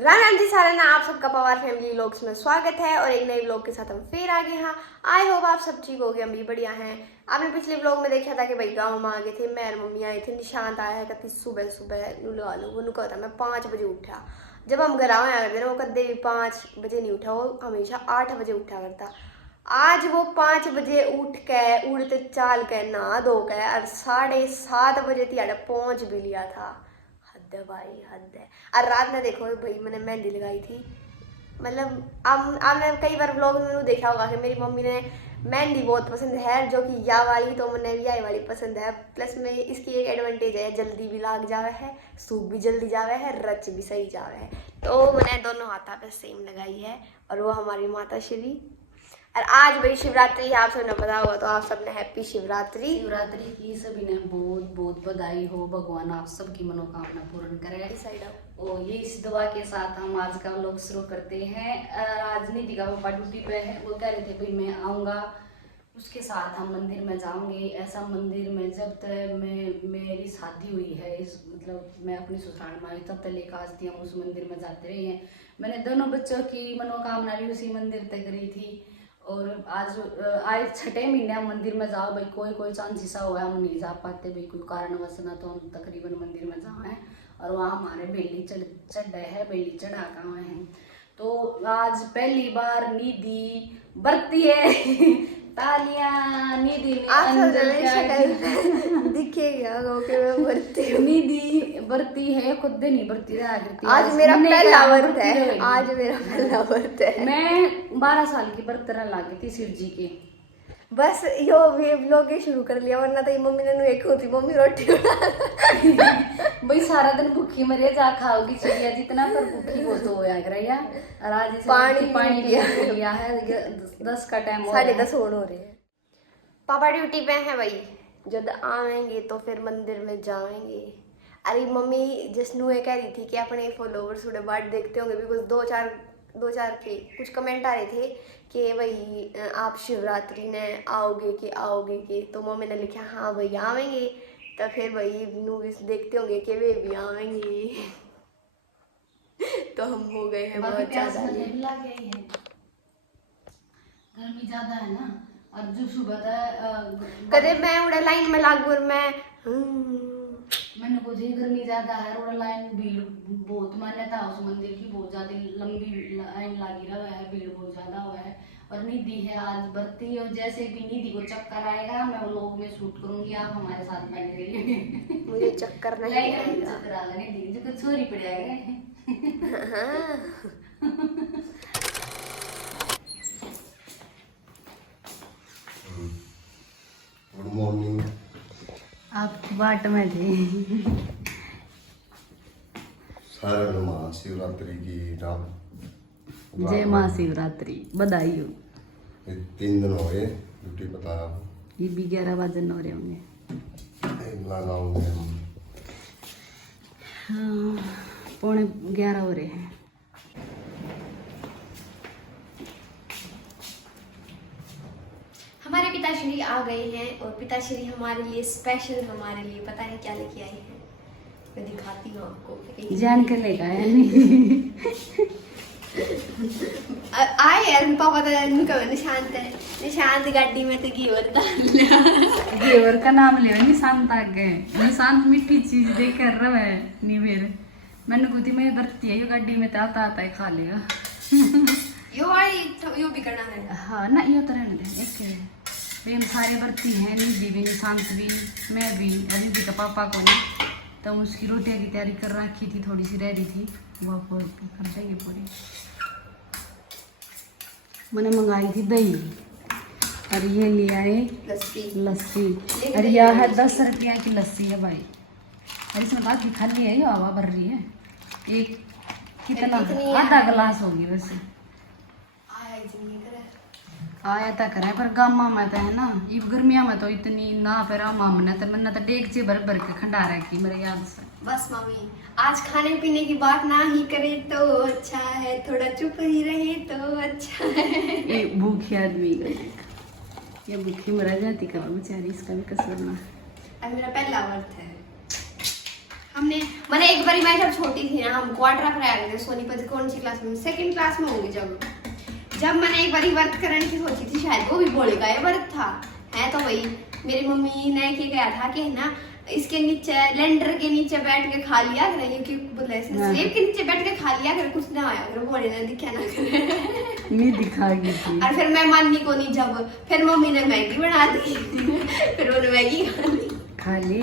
राम राम जी सारे ना, आप सबका पवार फैमिली व्लॉग्स में स्वागत है और एक नए व्लॉग के साथ हम फिर आ गए हैं। आई होप आप सब ठीक हो गए, हम भी बढ़िया हैं। आपने पिछले व्लॉग में देखा था कि भाई गाँव में आ गए थे, मैं और मम्मी आए थे, निशांत आया है कति सुबह सुबह लगा लो वो नुका था। मैं 5 बजे उठा, जब हम घर आए करते ना वो कदे भी 5 बजे नहीं उठा, वो हमेशा 8 बजे उठा करता। आज वो 5 बजे उठ के उड़ते चाल के नहा धो के और 7:30 बजे तिहाड़ा पहुँच भी लिया था। हद है भाई, हद है। और रात में देखो भाई मैंने मेहंदी लगाई थी, मतलब आपने कई बार व्लॉग में देखा होगा कि मेरी मम्मी ने मेहंदी बहुत पसंद है, जो कि या वाली तो मैंने भी आई वाली पसंद है। प्लस में इसकी एक एडवांटेज है, जल्दी भी लाग जावे है, सूख भी जल्दी जावे है, रच भी सही जावे है। तो मैंने दोनों हाथा पे सेम लगाई है और वो हमारी माता श्री। और आज भाई शिवरात्रि है, आप सबने पता होगा, तो आप सबने हैप्पी शिवरात्रि। शिवरात्रि की सभी ने बहुत बहुत बधाई हो। भगवान आप सबकी मनोकामना पूर्ण करे। और ये इस दुआ के साथ हम आज का व्लॉग शुरू करते हैं। आज निधि का पापा ड्यूटी पे है, वो कह रहे थे भाई मैं आऊँगा, उसके साथ हम मंदिर में जाऊंगे। ऐसा मंदिर में जब तक मेरी शादी हुई है, इस मतलब मैं अपनी ससुराल में आई तब तक लेकर आती हम उस मंदिर में जाते रहे हैं। मैंने दोनों बच्चों की मनोकामना भी उसी मंदिर तक करी थी। और आज 6ठे महीने हम मंदिर में जाओ भाई, कोई चांस ऐसा हुआ हम नहीं जा पाते भाई, कोई कारणवश ना, तो हम तकरीबन मंदिर में जाओ हैं। और वहाँ हमारे बेली चढ़ है, बेली चढ़ा का हैं। तो आज पहली बार निधि बरती है। तालियां निधि दिखेगा निधि बरती है, खुद नहीं बरती है। आज मेरा पहला व्रत है, आज मेरा पहला व्रत है। मैं 12 साल की व्रत करने लगी थी शिव जी के। बस यो वे व्लॉग शुरू कर लिया, वरना तो मम्मी ने एक होती मम्मी रोटी बना। भाई सारा दिन भूखी मरे जा खाओगी चिड़िया जितना, पर भूखी वो तो होया करैया। और आज पानी लिया है, 10 का टाइम हो 10:30 हो रहे हैं। पापा ड्यूटी पे हैं भाई, जब आएंगे तो फिर मंदिर में जाएंगे। अरे मम्मी जिसनु ये कह रही थी कि अपने फॉलोवर्स थोड़े बाट देखते होंगे, बिकॉज दो चार के कुछ कमेंट आ रहे थे कि भाई आप शिवरात्रि ने आओगे कि, तो मम्मी ने लिखा हाँ भाई आवेंगे। तो फिर भाई मूवीज देखते होंगे कि वे भी आवेंगे। तो हम हो गए हैं बहुत ज्यादा। गर्मी ज्यादा है ना, और जो सुबह कदे मैं उड़ा लाइन में लागू और मैं मैंने कुछ गर्मी ज्यादा है और लाइन भीड़ बहुत, मान्यता उस मंदिर की बहुत ज्यादा लंबी लाइन लगी रहा है, भीड़ बहुत ज्यादा हुआ है। और निधि है आज बरती, और जैसे भी निधि को चक्कर आएगा मैं व्लॉग में शूट करूंगी, आप हमारे साथ बने रहिए। मुझे चक्कर नहीं आएगा, चक्कर आएगा निधि जो कुछ चोरी पड़ जाएगा। Good morning. आप बाट में थे। सारे महाशिवरात्रि की राम जय महाशिवरात्रि, बधाई हो। 3 दिन हो गए ड्यूटी पता है, ये भी 11 बजे हो रहे होंगे। लगाऊंगे हम। हाँ 11:15 हो रहे हैं। हमारे पिताश्री आ गए हैं और पिताश्री हमारे लिए स्पेशल, हमारे लिए पता है क्या लेके आए हैं। मैं दिखाती हूँ आपको, जान के लेकर आया नहीं। आए यार पापा तो निशांत गाड़ी में तो घेवर का नाम ले निशांत आ गए। निशांत मीठी चीज देख कर रहा है नहीं मेरे, मैंने कुछ मैं बरती है, ये गाड़ी में तो आता है खा लेगा। यो भी करना है। हाँ ना, यो तो रहने दे एक है भाई, हम सारे बरती हैं, निधि भी, निशांत भी, मैं भी, और निधि का पापा को नहीं। तो उसकी रोटियाँ की तैयारी कर रखी थी, थोड़ी सी रह रही थी, वो कर जाएगी पूरी। मैंने मंगाई थी दही और ये लिया है लस्सी। और यह है 10 रुपया की लस्सी है भाई। और इसमें बाकी खाली है, ये हवा भर रही है। एक कितना आधा गिलास होगी वैसे, आया था करे, पर गामा में तो है ना, ये गर्मिया में तो इतनी ना फिर मामने तो मैंने तो डेगचे भर भर के खंडा रखी मेरे याद से। बस मम्मी आज खाने पीने की बात ना ही करे तो अच्छा है, थोड़ा चुप ही रहे तो अच्छा है। ये भूखी आदमी ये भूखी मरा जाती कब बेचारी, इसका भी कसूर ना। अब मेरा पहला व्रत है। मैंने एक बारी मैं जब छोटी थी ना, हम क्वार्टर पर आए थे सोनीपत, कौन सी क्लास में, सेकंड क्लास में होंगे जब मैंने एक बारी व्रत करने की सोची थी, शायद वो भी भोले का ये व्रत था है। तो वही मेरी मम्मी ने क्या था कि ना इसके नीचे लेंडर के नीचे बैठ के खा लिया कर, क्योंकि बोले स्लेब के नीचे बैठ के खा लिया कर, कुछ ना आया कर, भोले ने दिखा ना करे नहीं दिखाएगी थी। और फिर मैं माननी को नहीं, जब फिर मम्मी ने मैगी बना दी फिर उन्होंने मैगी खा ली।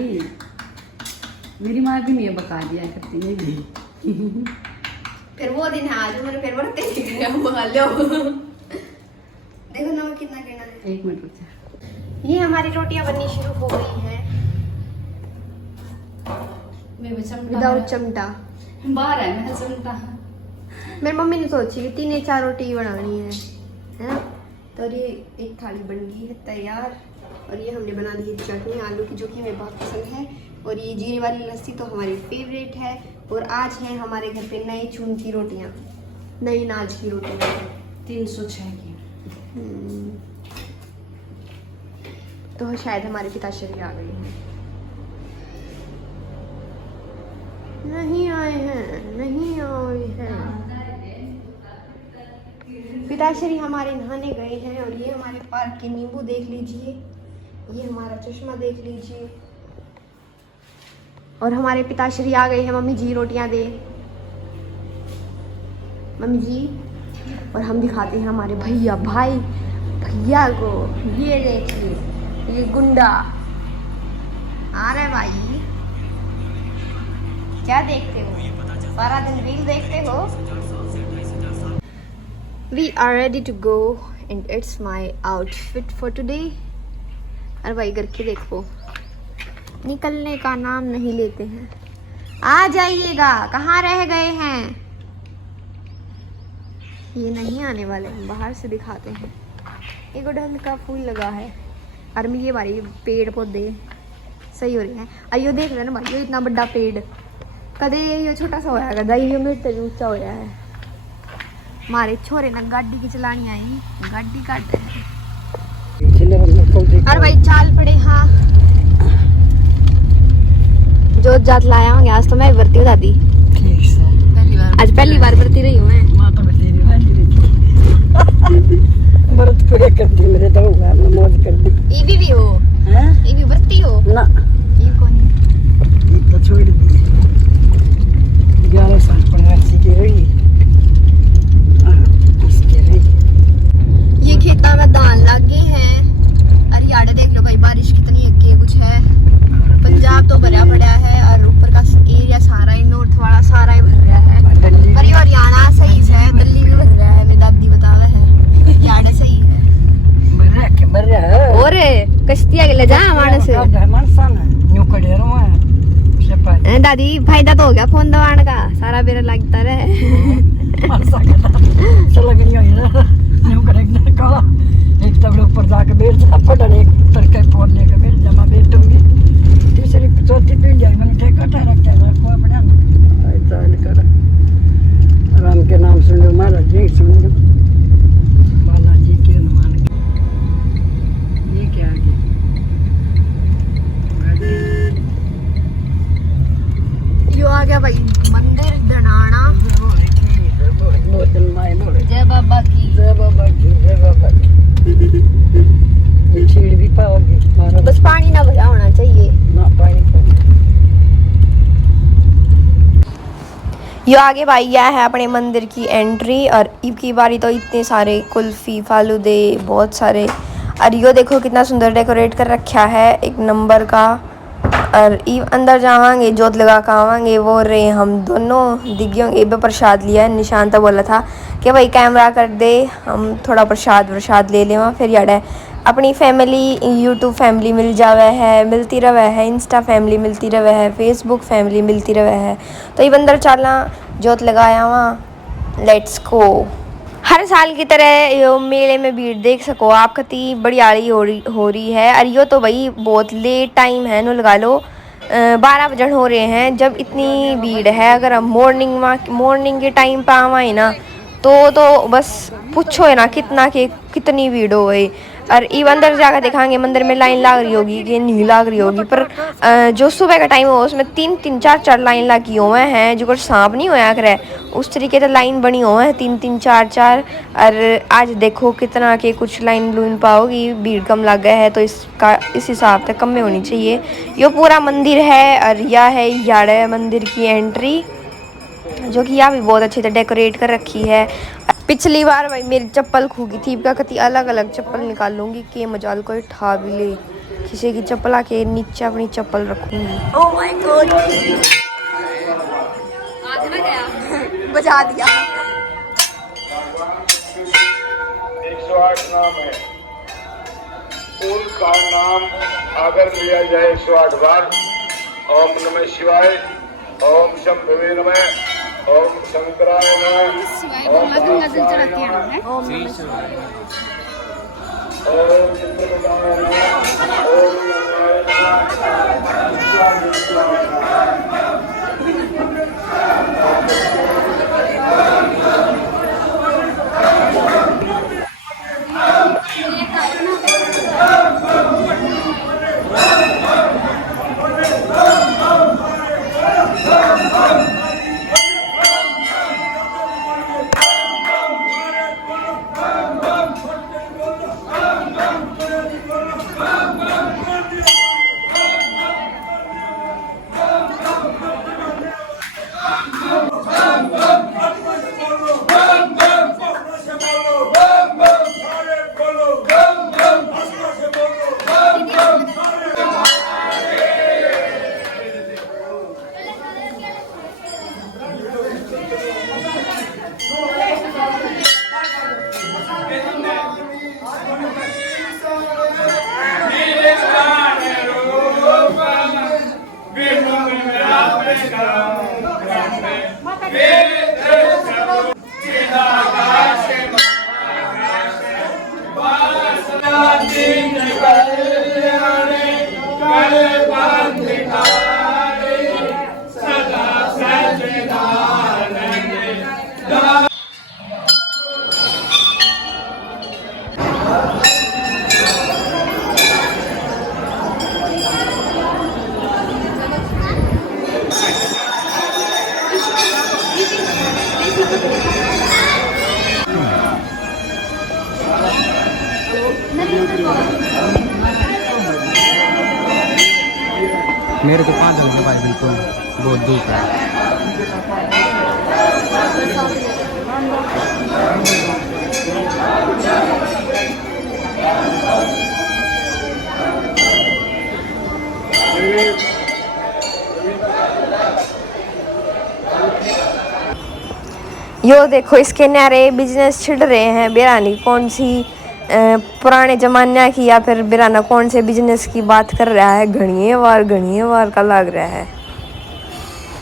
मेरी माँ भी नहीं बता दिया करती है भी। फिर वो दिन है आज, उन्होंने फिर बढ़ते नहीं गया लो। देखो ना कितना गिरना है। 1 मिनट रुक जा। ये हमारी रोटियां बननी शुरू हो गई हैं विदाउट चमटा। बाहर है मैं चमटा। मेरी मम्मी ने सोची कि 3 या 4 रोटी बनानी है ना। तो ये एक थाली बन गई है तैयार, और ये हमने बना दी है चटनी आलू की, जो कि हमें बहुत पसंद है। और ये जीरे वाली लस्सी तो हमारी फेवरेट है। और आज है हमारे घर पे नई चून की रोटियाँ, नई नाज की रोटियाँ 306 की। तो शायद हमारे पिताश्री आ गए हैं। नहीं आए हैं, नहीं आए हैं। पिताश्री हमारे नहाने गए हैं। और ये हमारे पार्क के नींबू देख लीजिए, ये हमारा चश्मा देख लीजिए। और हमारे पिताश्री आ गए हैं। मम्मी जी रोटियां दे मम्मी जी। और हम दिखाते हैं हमारे भैया भैया को, ये देखिए ये गुंडा आ रहे भाई। क्या देखते हो, सारा दिन रील देखते हो। We are ready to go and it's my outfit for today। अरे भाई करके देखो, निकलने का नाम नहीं लेते हैं। आ जाइएगा, कहाँ रह गए हैं। ये नहीं आने वाले, हम बाहर से दिखाते हैं। एक ढंग का फूल लगा है और ये बारी पेड़ पौधे सही हो रहे हैं। अयो देख रहे ना भाई, ये इतना बड़ा पेड़ कदे ये छोटा सा होया कदा ये मेरे ऊंचा होया है। हमारे छोरे ना गाड़ी की चलानी आई, गाड़ी काट रहे हैं। और भाई चाल पड़े। हाँ जोत जात लाया होंगे। आज तो मैं भर्ती हूँ दादी, आज पहली बार भर्ती रही हूँ मैं। व्रत पूरे करती मेरे तो होगा, नमाज कर दी। ये भी हो हैं? ये भी भर्ती हो ना, ये कौन है? ये तो छोड़ दी। 11 साल पढ़ाई की रही। इसके रही। ये खेता में धान लग गए हैं। अरे यार देख लो भाई, बारिश कितनी के कुछ है। पंजाब तो भरा पड़ा है और ऊपर का एरिया सारा ही नॉर्थ वाला सारा ही भर रहा है। पर ये हरियाणा सही है, दिल्ली भी भर रहा है। मेरी दादी बता रहे हैं यार सही है। मर रहा है। और कश्तियां के ले जा हमारे से। दादी फायदा तो हो गया फोन दबाने का, सारा बेरा लगता रहे। एक तबले ऊपर जाके बैठ जा, पढ़ एक तरके फोन लेके बैठ जा, मैं बैठूंगी। तीसरी चौथी पीढ़ी जाए, मैंने ठेका ठहरा क्या रखो अपने ऐसा कर। राम के नाम सुन लो, महाराज जी सुन लो, बालाजी के हनुमान के। ये क्या आगे यो आ गया भाई मंदिर धनाना। बहुत दिन माए बोले जय बाबा की। जय बाबा की, जय बाबा की। ये छीड़ भी पाओगे महाराज। बस पानी ना भरा होना चाहिए। ना पानी यो आगे भाई यह है अपने मंदिर की एंट्री। और की बारी तो इतने सारे कुल्फी फालूदे बहुत सारे। और यो देखो कितना सुंदर डेकोरेट कर रखा है, एक नंबर का। और अंदर जावांगे जोत लगा के आवांगे। वो रे हम दोनों दिग्गियों ये भी प्रसाद लिया है। निशान तो बोला था कि भाई कैमरा कर दे, हम थोड़ा प्रसाद ले लेवा। फिर यार अपनी फैमिली यूट्यूब फैमिली मिल जावे है, मिलती रहे है, इंस्टा फैमिली मिलती रहे है, फेसबुक फैमिली मिलती रहे है। तो ये बंदर चाला जोत लगाया वहाँ। Let's go. हर साल की तरह यो मेले में भीड़ देख सको आप, कती बड़ियाली हो रही है। और यो तो भाई बहुत लेट टाइम है, नो लगा लो 12 बजन हो रहे हैं जब इतनी भीड़ है। अगर हम मॉर्निंग के टाइम पे आवाए ना तो बस पूछो है ना कितनी भीड़ हो गई। और इव अंदर जाकर दिखाएंगे मंदिर में लाइन लाग रही होगी कि नहीं लाग रही होगी, पर जो सुबह का टाइम हो उसमें 3-3 4-4 लाइन लगी हुए हैं, जो कुछ सांप नहीं होया करे उस तरीके से लाइन बनी हुए हैं 3-3 4-4। और आज देखो कितना के कुछ लाइन लून पाओगी, भीड़ कम लग गया है तो इसका इस हिसाब से कम में होनी चाहिए। ये पूरा मंदिर है और यह है याड़े मंदिर की एंट्री, जो कि यहाँ भी बहुत अच्छे से डेकोरेट कर रखी है। पिछली बार भाई मेरी चप्पल खूगी थी, क्या कहती अलग अलग चप्पल निकाल लूंगी कि मजाल कोई ठा भी ले, किसी की चप्पल के नीचे अपनी चप्पल रखूंगी। ओह माय गॉड, आज ना गया बजा दिया। 108 नाम है, उनका नाम अगर लिया जाए 108 बार, ओम नमः शिवाय, ओम शंभवे नमः, ओम शंकराय नमः, ओम शिवाय नमः, ओम चित्रगुप्ताय नमः, ओम मेरे को 5 हजार भाई, बिल्कुल बहुत धूप है। यो देखो इसके नारे बिजनेस छिड़ रहे हैं, बेरानी कौन सी पुराने जमाने की या फिर बिराना कौन से बिजनेस की बात कर रहा है। घड़िए वार का लग रहा है।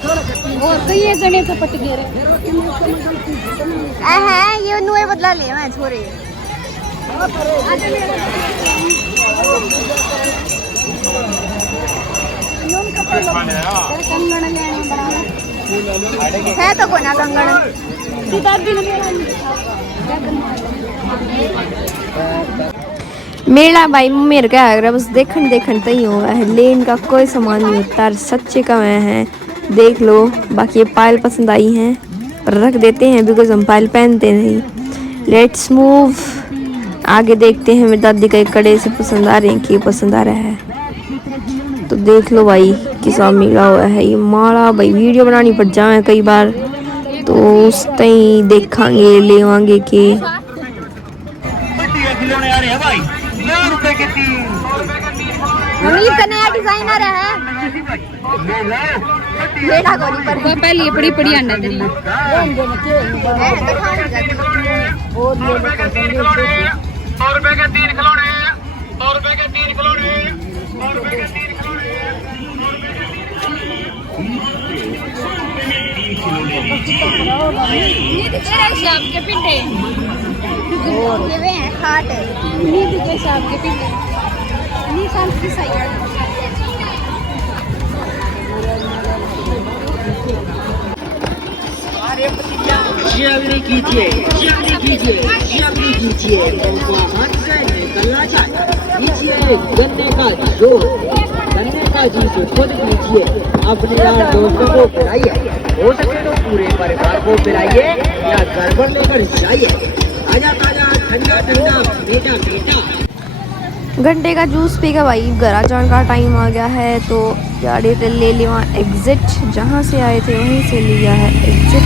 और कई जने तो पट गए है ये नुए बदला ले मैं छोरे। है तो कोना कंगन मेला भाई मेरे क्या है, बस देखन तो ही हुआ है, लेन का कोई सामान नहीं होता, सच्चे कमे हैं देख लो। बाकी ये पायल पसंद आई हैं रख देते हैं, बिकॉज हम पायल पहनते नहीं। लेट्स मूव आगे देखते हैं। मेरी दादी का एक कड़े से पसंद आ रहे हैं कि पसंद आ रहा है, तो देख लो भाई किसा मिला हुआ है ये माला। भाई वीडियो बनानी पड़ जाए कई बार, तो उस तई देखांगे लेवांगे के नया डिजाइनर है पहले बड़ी बड़ी अंडा तेरी शाम के पिंडे ये वे हैं खाट शाम के पिंडे नहीं शाम की सही जल्दी कीजिए चलना चाहता है, कीजिए गन्ने का जूस, गन्ने का जूस खुद कीजिए, अपने यार दोस्तों को पिलाइए, हो सके तो पूरे परिवार को पिलाइए या घर पर लेकर जाइए। ताजा ताजा ठंडा ठंडा मीठा मीठा घंटे का जूस पी के भाई घर जाने का टाइम आ गया है, तो गाड़ी ले लिया एग्जिट, जहाँ से आए थे वहीं से लिया है एग्जिट।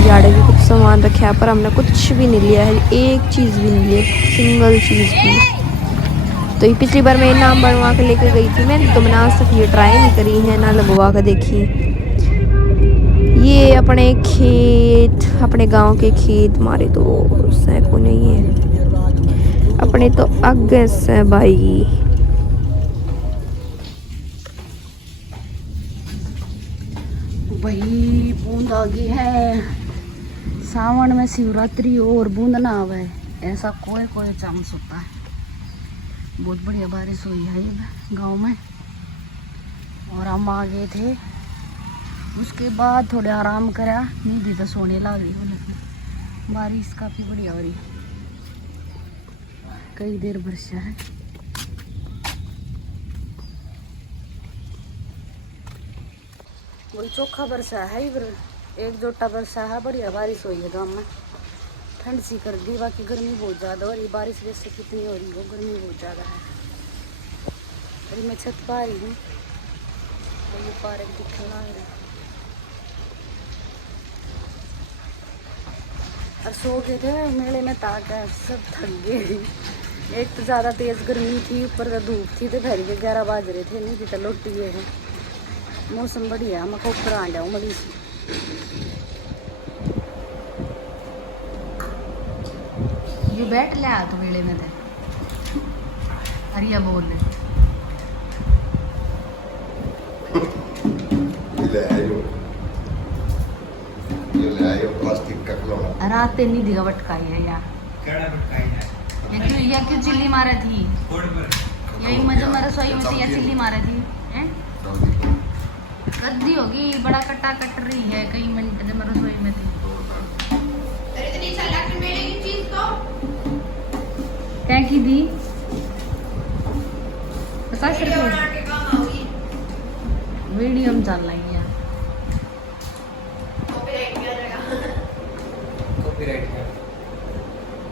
गाड़ी भी कुछ सामान रखा है पर हमने कुछ भी नहीं लिया है, एक चीज़ भी नहीं ली, सिंगल चीज़ भी। तो ये पिछली बार मैं नाम बनवा के लेकर गई थी मैंने, तो मैंने आज तक ये ट्राई नहीं करी है ना लगवा कर देखी। ये अपने खेत, अपने गांव के खेत मारे तो सैको नहीं है, अपने तो आगे से भाई। भाई बूंद आ गई है, सावन में शिवरात्रि और बूंद ना आवे ऐसा कोई कोई चांस होता है। बहुत बढ़िया बारिश हुई है ये गांव में, और हम आ गए थे। उसके बाद थोड़ा आराम करा, नींद तो सोने लग रही है। बारिश काफ़ी बढ़िया हो रही है, कई देर बरसा है। वही चोखा बरसा है, इधर एक जोटा बरसा है, बढ़िया बारिश हुई है गाँव में, ठंड सी कर दी। बाकी गर्मी बहुत ज़्यादा हो रही, बारिश वैसे कितनी हो रही हो, गर्मी बहुत ज़्यादा है। अरे मैं छत पा रही हूँ, तो ये पार्क दिखने लग रहा है। और सो गए थे मेले में, ताकि सब थक गए। एक तो ज़्यादा तेज़ गर्मी थी, ऊपर का धूप थी, तो घर के 11 बज रहे थे, नहीं तो लौट गए हैं। मौसम बढ़िया, मैं ऊपर आ जाऊँ मरी सी। ये बैठ लिया तो मेले में थे, अरिया बोल रहे ले आयो प्लास्टिक का खिलौना। रात नहीं दिखा बटकाई है यार, ये क्यों चिल्ली मारा थी? यही मजे में रसोई में थी या चिल्ली मारा थी? रद्दी होगी, बड़ा कट्टा कट रही है कई मिनट जब मैं रसोई में थी। क्या की दी? 50 रुपये वीडियो में चल रही है।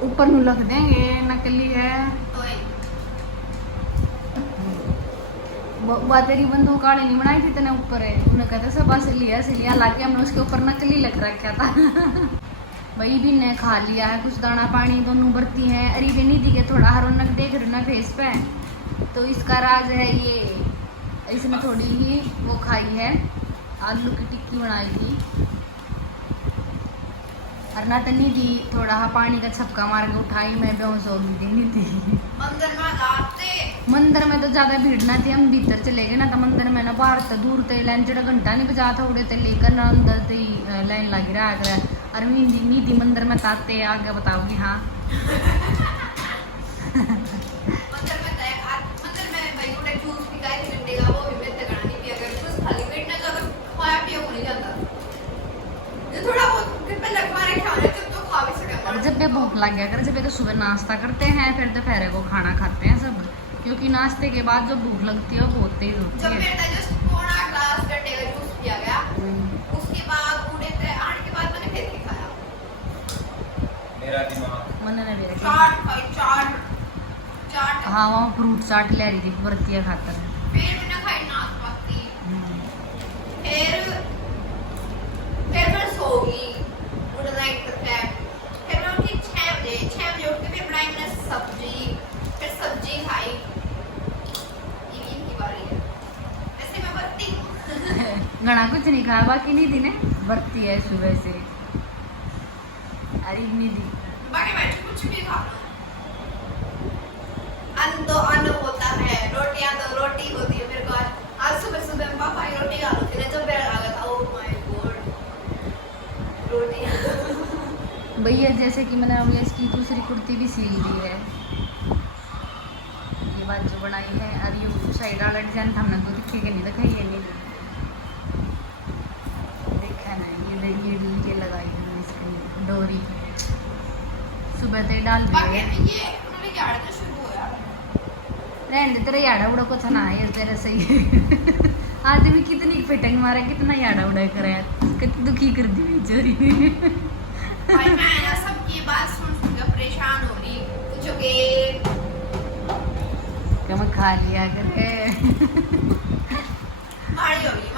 ऊपर नु लग देंगे, नकली है। वो तेरी बंदूक काली नहीं बनाई थी तेने ऊपर है, उन्हें कहते सब असलिया लाके हमने उसके ऊपर नकली लग रखा था। वही भी ने खा लिया है, कुछ दाना पानी दोनों बरती हैं। अरे भी नहीं दिखे, थोड़ा हरोनक देख रहे ना फेस पे, तो इसका राज है ये। इसने थोड़ी ही वो खाई है, आलू की टिक्की बनाई थी, और ना तो नहीं थी, थोड़ा पानी का छपका मार के उठाई, मैं बेहोश हो गई थी। नहीं थी मंदिर में तो ज़्यादा भीड़ ना थी, हम भीतर चले गए ना, तो मंदिर में ना बाहर तो दूर थे लाइन, जरा घंटा नहीं बजा था उड़े थे लेकर ना, अंदर से लाइन लगी रहा है। और नहीं थी मंदिर में ताते आगे बताओगी। हाँ जब भी भूख लग गया कर, जब तो सुबह नाश्ता करते हैं, फिर दोपहर को खाना खाते हैं सब, क्योंकि नाश्ते के बाद जो भूख लगती है वो बहुत तेज होती है। उसके बाद उड़े थे, आने के बाद मैंने फिर खाया। मेरा दिमाग मन ने मेरे चाट हाँ वहाँ फ्रूट चाट ले रही थी बरतिया खातर। फिर मैंने खाई नाशपाती, फिर मैं सो गई, मुझे लाइक करता है। फिर मैं उठी 6 बजे उठ के फिर बनाई मैंने सब्जी, फिर सब्जी खाई। ये की बारी है, वैसे मैं बरती घना कुछ नहीं खाया, बाकी नहीं थी ने बरती है सुबह से। अरे नहीं थी बाकी मैं कुछ भी खा, अन्न तो अन्न होता है, रोटियां तो रोटी होती है। मेरे को आज सुबह सुबह पापा की रोटी खा रही थी, जब बेर आ गया था, ओह माय गॉड रोटियां। भैया जैसे कि मैंने अभी इसकी दूसरी कुर्ती भी सिल दी है, ये बात जो बनाई है। और ये साइड वाला डिजाइन था, हमने तो दिखे के नहीं दिखाई है, नहीं देखा ना, ये लगाई है मैंने इसकी डोरी, सुबह से डाल दी है। ये उन्होंने क्या शुरू हुआ रहने दे, तेरा याड़ा उड़ा कुछ ना है तेरा सही है। आज भी कितनी फिटिंग मारा, कितना याड़ा उड़ा करा यार, कितनी दुखी कर दी बेचारी। भाई मैं ना सबकी बात सुन के परेशान हो रही पूछोगे क्या मैं खा लिया करे। माड़ी होगी